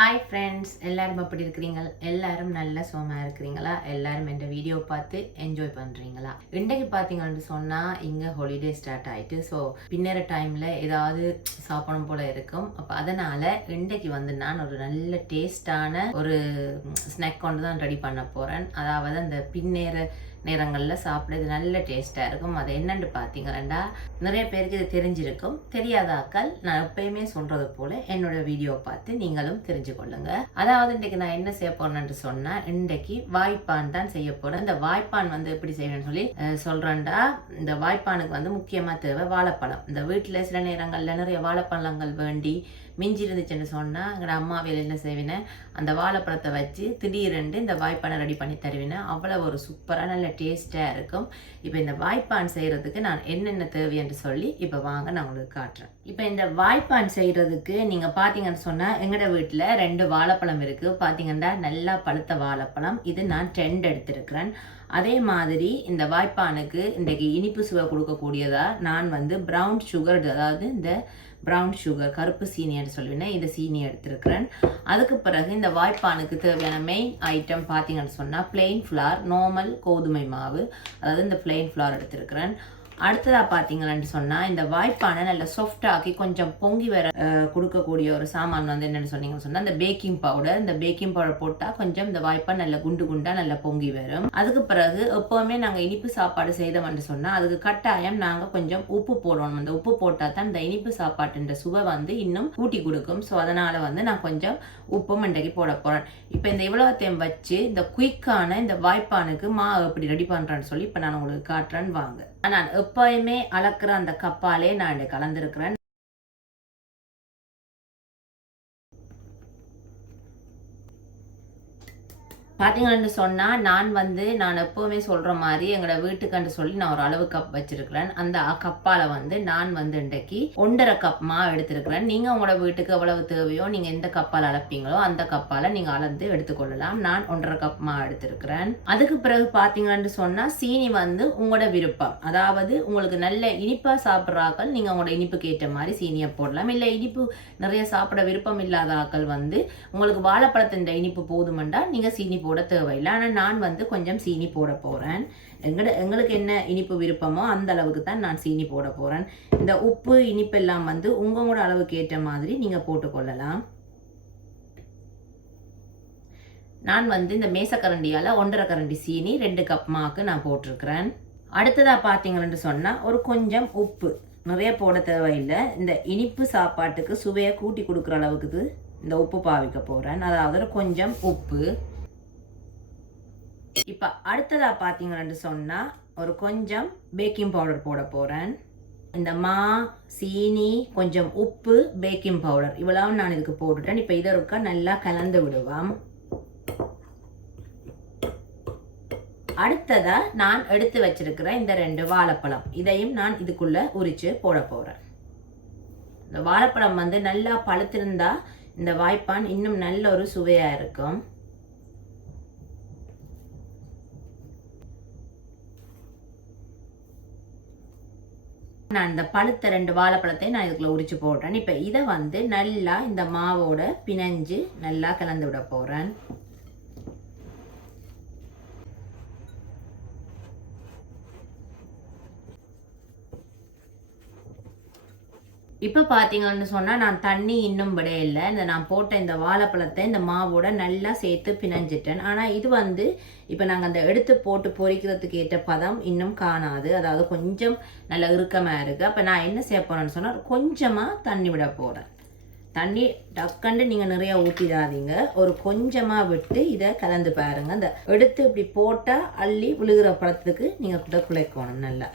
Hi friends, எல்லாரும் எப்படி இருக்கிறீங்க? எல்லாரும் நல்ல சுகமாக இருக்கிறீங்களா? எல்லாரும் இந்த வீடியோ பார்த்து என்ஜாய் பண்ணுறீங்களா? இன்றைக்கு பார்த்தீங்கன்னு சொன்னால் இங்கே ஹாலிடே ஸ்டார்ட் ஆகிட்டு, ஸோ பின்னேற டைமில் ஏதாவது சாப்பிடணும் போல இருக்கும். அப்போ அதனால் இன்றைக்கு நான் ஒரு நல்ல டேஸ்டான ஒரு ஸ்நாக் கொண்டு தான் ரெடி பண்ண போகிறேன். அதாவது அந்த பின்னேற நேரங்களில் சாப்பிட இது நல்ல டேஸ்ட்டாக இருக்கும். அது என்னென்னு பார்த்தீங்கன்னா, நிறைய பேருக்கு இது தெரிஞ்சிருக்கும். தெரியாதாக்கள் நான் எப்பயுமே சொல்கிறது போல் என்னோட வீடியோ பார்த்து நீங்களும் தெரிஞ்சு கொள்ளுங்க. அதாவது இன்றைக்கு நான் என்ன செய்ய போறேன்னு சொன்னால், இன்றைக்கு வாய்ப்பான் தான் செய்ய போகிறேன். இந்த வாய்ப்பான் எப்படி செய்யணும்னு சொல்லி சொல்கிறேன்டா. இந்த வாய்ப்பானுக்கு முக்கியமாக தேவை வாழைப்பழம். இந்த வீட்டில் சில நேரங்களில் நிறைய வாழைப்பழங்கள் வேண்டி மிஞ்சி இருந்துச்சுன்னு சொன்னால் எங்களோட அம்மா வேலையில் செய்வினேன். அந்த வாழைப்பழத்தை வச்சு திடீரென்று இந்த வாய்ப்பானை ரெடி பண்ணி தருவினேன். அவ்வளோ ஒரு சூப்பராக நல்ல டேஸ்ட்டாக இருக்கும். இப்போ இந்த வாய்ப்பான் செய்கிறதுக்கு நான் என்னென்ன தேவை என்று சொல்லி இப்போ வாங்க நான் உங்களுக்கு காட்டுறேன். இப்போ இந்த வாய்ப்பான் செய்கிறதுக்கு நீங்கள் பார்த்தீங்கன்னு சொன்னால் எங்களோட வீட்டில் 2 வாழைப்பழம் இருக்குது. பார்த்தீங்கன்னா நல்லா பழுத்த வாழைப்பழம். இது நான் 2 எடுத்திருக்கிறேன். அதே மாதிரி இந்த வாய்ப்பானுக்கு இன்றைக்கு இனிப்பு சுவை கொடுக்கக்கூடியதா நான் ப்ரௌன் சுகர், அதாவது இந்த ப்ரௌன் சுகர் கருப்பு சீனின்னு சொல்லுவேன், இந்த சீனி எடுத்திருக்கிறேன். அதுக்கு பிறகு இந்த வாய்ப்பானுக்கு தேவையான மெயின் ஐட்டம் பார்த்தீங்கன்னு சொன்னால் பிளெயின் ஃப்ளார், நார்மல் கோதுமை மாவு, அதாவது இந்த பிளெயின் ஃப்ளார் எடுத்திருக்கிறேன். அடுத்ததாக பார்த்தீங்கன்னு சொன்னால் இந்த வாய்ப்பானை நல்லா சாஃப்டாக்கி கொஞ்சம் பொங்கி வர கொடுக்கக்கூடிய ஒரு சாமான் என்னென்னு சொன்னீங்கன்னு சொன்னால் இந்த பேக்கிங் பவுடர். இந்த பேக்கிங் பவுடர் போட்டால் கொஞ்சம் இந்த வாய்ப்பான் நல்லா குண்டு குண்டாக நல்லா பொங்கி வரும். அதுக்கு பிறகு எப்போவுமே நாங்கள் இனிப்பு சாப்பாடு செய்தோம்னு சொன்னால் அதுக்கு கட்டாயம் நாங்கள் கொஞ்சம் உப்பு போடணும். அந்த உப்பு போட்டால் தான் இந்த இனிப்பு சாப்பாட்டுன்ற சுவை இன்னும் கூட்டி கொடுக்கும். ஸோ அதனால் நான் கொஞ்சம் உப்பும் இன்றைக்கு போட போகிறேன். இப்போ இந்த இவ்வளோத்தையும் வச்சு இந்த குயிக்கான இந்த வாய்ப்பானுக்கு மாவு எப்படி ரெடி பண்ணுறேன்னு சொல்லி இப்போ நான் உங்களுக்கு காட்டுறேன்னு வாங்க. நான் எப்பயுமே அளக்குற அந்த கப்பாலே நான் கலந்துருக்கிறேன். பார்த்தீங்கன்னு சொன்னால் நான் எப்போவுமே சொல்கிற மாதிரி எங்களோட வீட்டுக்குன்னு சொல்லி நான் ஒரு அளவு கப் வச்சிருக்கிறேன். அந்த கப்பால் நான் இன்றைக்கு 1.5 கப் மாவு எடுத்திருக்கிறேன். நீங்கள் உங்களோட வீட்டுக்கு எவ்வளவு தேவையோ நீங்கள் எந்த கப்பால் அளப்பீங்களோ அந்த கப்பால் நீங்கள் அளந்து எடுத்துக்கொள்ளலாம். நான் 1.5 கப் மாவு எடுத்திருக்கிறேன். அதுக்கு பிறகு பார்த்தீங்கன்னு சொன்னால் சீனி உங்களோட விருப்பம். அதாவது உங்களுக்கு நல்ல இனிப்பாக சாப்பிட்றாக்கள் நீங்கள் உங்களோட இனிப்புக்கு ஏற்ற மாதிரி சீனியை போடலாம். இல்லை இனிப்பு நிறைய சாப்பிட விருப்பம் இல்லாத ஆக்கள் உங்களுக்கு வாழைப்பழத்தின் இனிப்பு போதுமெண்டா நீங்கள் சீனி போட தேவையில்லை. ஆனால் நான் கொஞ்சம் சீனி போட போகிறேன். எங்களுக்கு என்ன இனிப்பு விருப்பமோ அந்த அளவுக்கு தான் நான் சீனி போட போகிறேன். இந்த உப்பு இனிப்பு எல்லாம் உங்களோட அளவுக்கு ஏற்ற மாதிரி நீங்கள் போட்டுக்கொள்ளலாம். நான் இந்த மேசக்கரண்டியால் 1.5 கரண்டி சீனி 2 கப் மாவுக்கு நான் போட்டிருக்கிறேன். அடுத்ததாக பார்த்தீங்கன்னு சொன்னால் ஒரு கொஞ்சம் உப்பு, நிறைய போட தேவையில்லை. இந்த இனிப்பு சாப்பாட்டுக்கு சுவையை கூட்டி கொடுக்குற அளவுக்கு இந்த உப்பு பாவிக்க போகிறேன். அதாவது கொஞ்சம் உப்பு. இப்போ அடுத்ததாக பார்த்தீங்கன்னு சொன்னால் ஒரு கொஞ்சம் பேக்கிங் பவுடர் போட போகிறேன். இந்த சீனி, கொஞ்சம் உப்பு, பேக்கிங் பவுடர் இவ்வளவு நான் இதுக்கு போட்டுட்டேன். இப்போ இதை இருக்கா நல்லா கலந்து விடுவோம். அடுத்ததாக நான் எடுத்து வச்சிருக்கிற இந்த 2 வாழைப்பழம் இதையும் நான் இதுக்குள்ளே உரித்து போட போகிறேன். இந்த வாழைப்பழம் நல்லா பழுத்திருந்தா இந்த வாய்ப்பான் இன்னும் நல்ல ஒரு சுவையாக இருக்கும். நான் இந்த பழுத்த 2 வாழைப்பழத்தை நான் இதுக்குள்ள உரிச்சு போடுறேன். இப்போ இதை நல்லா இந்த மாவோட பிணைஞ்சு நல்லா கலந்து விட போகிறேன். இப்போ பார்த்தீங்கன்னு சொன்னால் நான் தண்ணி இன்னும் விட இல்லை. நான் போட்ட இந்த வாழைப்பழத்தை இந்த மாவோட நல்லா சேர்த்து பிணைஞ்சிட்டேன். ஆனால் இது இப்போ நாங்கள் அந்த எடுத்து போட்டு பொரிக்கிறதுக்கு ஏற்ற பதம் இன்னும் காணாது. அதாவது கொஞ்சம் நல்லா இறுக்கமாக இருக்குது. அப்போ நான் என்ன செய்ய போகிறேன்னு சொன்னால் கொஞ்சமாக தண்ணி விட போகிறேன். தண்ணி டக்குண்டு நீங்கள் நிறையா ஊற்றிடாதீங்க. ஒரு கொஞ்சமாக விட்டு இதை கலந்து பாருங்கள். அந்த எடுத்து இப்படி போட்டால் அள்ளி விழுகிற பழத்துக்கு நீங்கள் கூட குழைக்கணும். நல்லா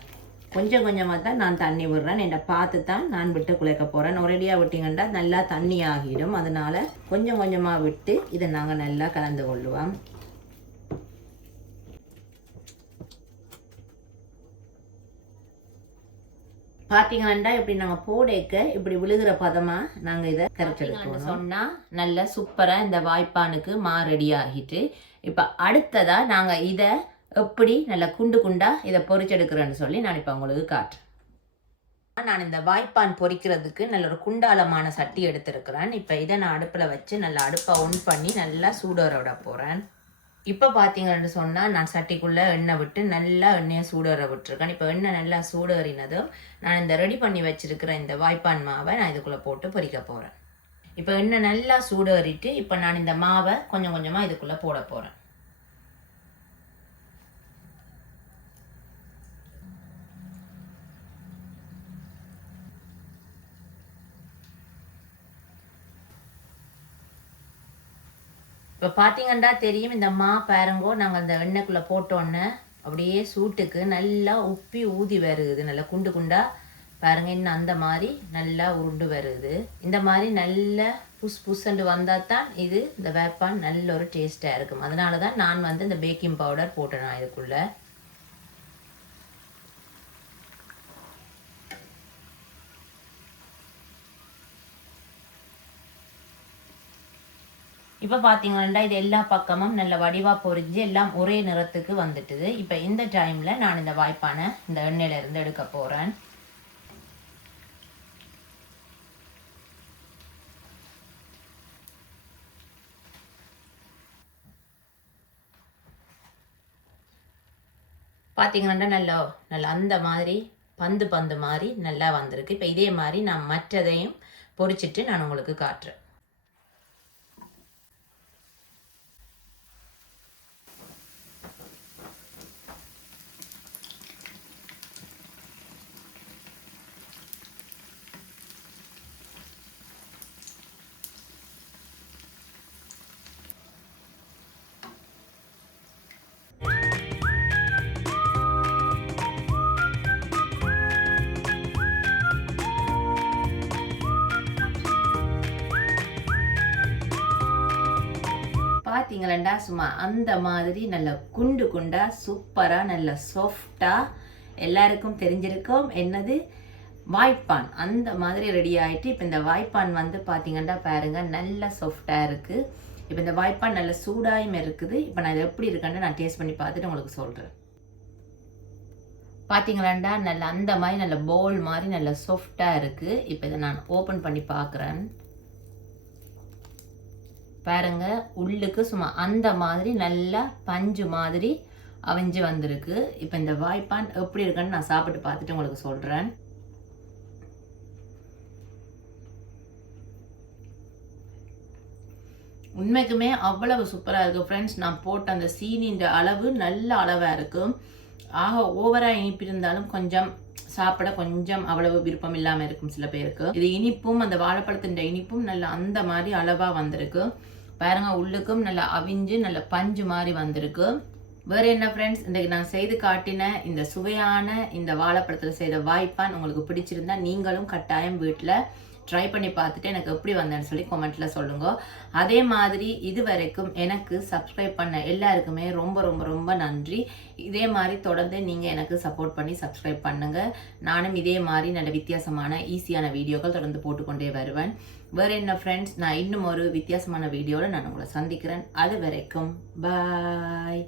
கொஞ்சம் கொஞ்சமாக தான் நான் தண்ணி விடுறேன். என்னை பார்த்து தான் நான் விட்டு குழைக்க போகிறேன். ஒரேடியாக விட்டிங்கன்னா நல்லா தண்ணி ஆகிடும். அதனால் கொஞ்சம் கொஞ்சமாக விட்டு இதை நாங்கள் நல்லா கலந்து கொள்ளுவோம். பார்த்தீங்கன்னா இப்படி நாங்கள் போடைக்க இப்படி விழுகிற பதமாக நாங்கள் இதை கரைச்செடுக்கணும். சொன்னால் நல்லா சூப்பராக இந்த வாய்ப்பானுக்கு ரெடி ஆகிட்டு இப்போ அடுத்ததாக நாங்கள் இதை எப்படி நல்லா குண்டு குண்டா இதை பொரிச்செடுக்கிறேன்னு சொல்லி நான் இப்போ உங்களுக்கு காட்டுறேன். நான் இந்த வாய்ப்பான் பொரிக்கிறதுக்கு நல்ல ஒரு குண்டாலமான சட்டி எடுத்திருக்கிறேன். இப்போ இதை நான் அடுப்பில் வச்சு நல்லா அடுப்பை ஒன் பண்ணி நல்லா சூடோற விட போகிறேன். இப்போ பார்த்தீங்கன்னு சொன்னால் நான் சட்டிக்குள்ளே எண்ணெய் விட்டு நல்லா எண்ணெயை சூடோற விட்டுருக்கேன். இப்போ எண்ணெய் நல்லா சூடேறினதும் நான் இந்த ரெடி பண்ணி வச்சுருக்கிற இந்த வாய்ப்பான் மாவை நான் இதுக்குள்ளே போட்டு பொரிக்க போகிறேன். இப்போ எண்ணெய் நல்லா சூடேறிட்டு இப்போ நான் இந்த மாவை கொஞ்சம் கொஞ்சமாக இதுக்குள்ளே போட போகிறேன். இப்போ பார்த்தீங்கன்னா தெரியும், இந்த மா பாருங்கோ நாங்கள் அந்த எண்ணெய்க்குள்ளே போட்டோன்னே அப்படியே சூட்டுக்கு நல்லா உப்பி ஊதி வருது. நல்லா குண்டு குண்டா பாருங்க, இன்னும் அந்த மாதிரி நல்லா உருண்டு வருது. இந்த மாதிரி நல்லா புஷ்ண்டு வந்தால் தான் இது இந்த வேப்பான் நல்ல ஒரு டேஸ்ட்டாக இருக்கும். அதனால தான் நான் வந்து இந்த பேக்கிங் பவுடர் போட்டேன் நான் இதுக்குள்ளே. இப்போ பார்த்தீங்கன்னா இது எல்லா பக்கமும் நல்ல வடிவாக பொரிஞ்சு எல்லாம் ஒரே நிறத்துக்கு வந்துட்டுது. இப்போ இந்த டைமில் நான் இந்த வாய்ப்பானை இந்த எண்ணெயிலேருந்து எடுக்க போகிறேன். பார்த்தீங்கன்னா நல்லா நல்லா அந்த மாதிரி பந்து பந்து மாதிரி நல்லா வந்திருக்கு. இப்போ இதே மாதிரி நான் மற்றதையும் பொரிச்சிட்டு நான் உங்களுக்கு காட்டுறேன். பார்த்தீங்களா சும்மா அந்த மாதிரி நல்ல குண்டு குண்டா சூப்பராக நல்ல சாஃப்டாக எல்லாருக்கும் தெரிஞ்சிருக்கும் என்னது வாய்ப்பான் அந்த மாதிரி ரெடி ஆகிட்டு. இப்போ இந்த வாய்ப்பான் வந்து பார்த்தீங்கன்னா பாருங்க நல்ல சாஃப்டாக இருக்குது. இப்போ இந்த வாய்ப்பான் நல்ல சூடாயும் இருக்குது. இப்போ நான் இது எப்படி இருக்குன்னு நான் டேஸ்ட் பண்ணி பார்த்துட்டு உங்களுக்கு சொல்கிறேன். பார்த்தீங்களாண்டா நல்ல அந்த மாதிரி நல்ல போல் மாதிரி நல்ல சாஃப்டாக இருக்குது. இப்போ இதை நான் ஓப்பன் பண்ணி பார்க்குறேன். பாருங்க, உள்ளுக்கு சும்மா அந்த மாதிரி நல்லா பஞ்சு மாதிரி அவிஞ்சு வந்திருக்கு. இப்போ இந்த வாய்ப்பான் எப்படி இருக்குன்னு நான் சாப்பிட்டு பார்த்துட்டு உங்களுக்கு சொல்கிறேன். உண்மைக்குமே அவ்வளவு சூப்பராக இருக்குது ஃப்ரெண்ட்ஸ். நான் போட்ட அந்த சீனின்ற அளவு நல்ல அளவாக இருக்கும். ஆக ஓவராக இனிப்பு இருந்தாலும் கொஞ்சம் சாப்பிட கொஞ்சம் அவ்வளவு விருப்பம் இல்லாமல் இருக்கும் சில பேருக்கு. இது இனிப்பும் அந்த வாழைப்பழத்தின் இனிப்பும் நல்ல அந்த மாதிரி அளவாக வந்திருக்கு. பாருங்க, உள்ளுக்கும் நல்லா அவிஞ்சு நல்ல பஞ்சு மாதிரி வந்திருக்கு. வேறு என்ன ஃப்ரெண்ட்ஸ், இன்றைக்கு நான் செய்து காட்டின இந்த சுவையான இந்த வாழைப்பழத்தில் செய்த வாய்ப்பான் உங்களுக்கு பிடிச்சிருந்தா நீங்களும் கட்டாயம் வீட்டில் ட்ரை பண்ணி பார்த்துட்டு எனக்கு எப்படி வந்தேன்னு சொல்லி கமெண்ட்டில் சொல்லுங்க. அதே மாதிரி இது வரைக்கும் எனக்கு சப்ஸ்கிரைப் பண்ண எல்லாருக்குமே ரொம்ப ரொம்ப ரொம்ப நன்றி. இதே மாதிரி தொடர்ந்து நீங்கள் எனக்கு சப்போர்ட் பண்ணி சப்ஸ்கிரைப் பண்ணுங்கள். நானும் இதே மாதிரி நல்ல வித்தியாசமான ஈஸியான வீடியோக்கள் தொடர்ந்து போட்டுக்கொண்டே வருவேன். வேறு என்ன ஃப்ரெண்ட்ஸ், நான் இன்னும் ஒரு வித்தியாசமான வீடியோவில் நான் உங்களை சந்திக்கிறேன். அது வரைக்கும் பாய்.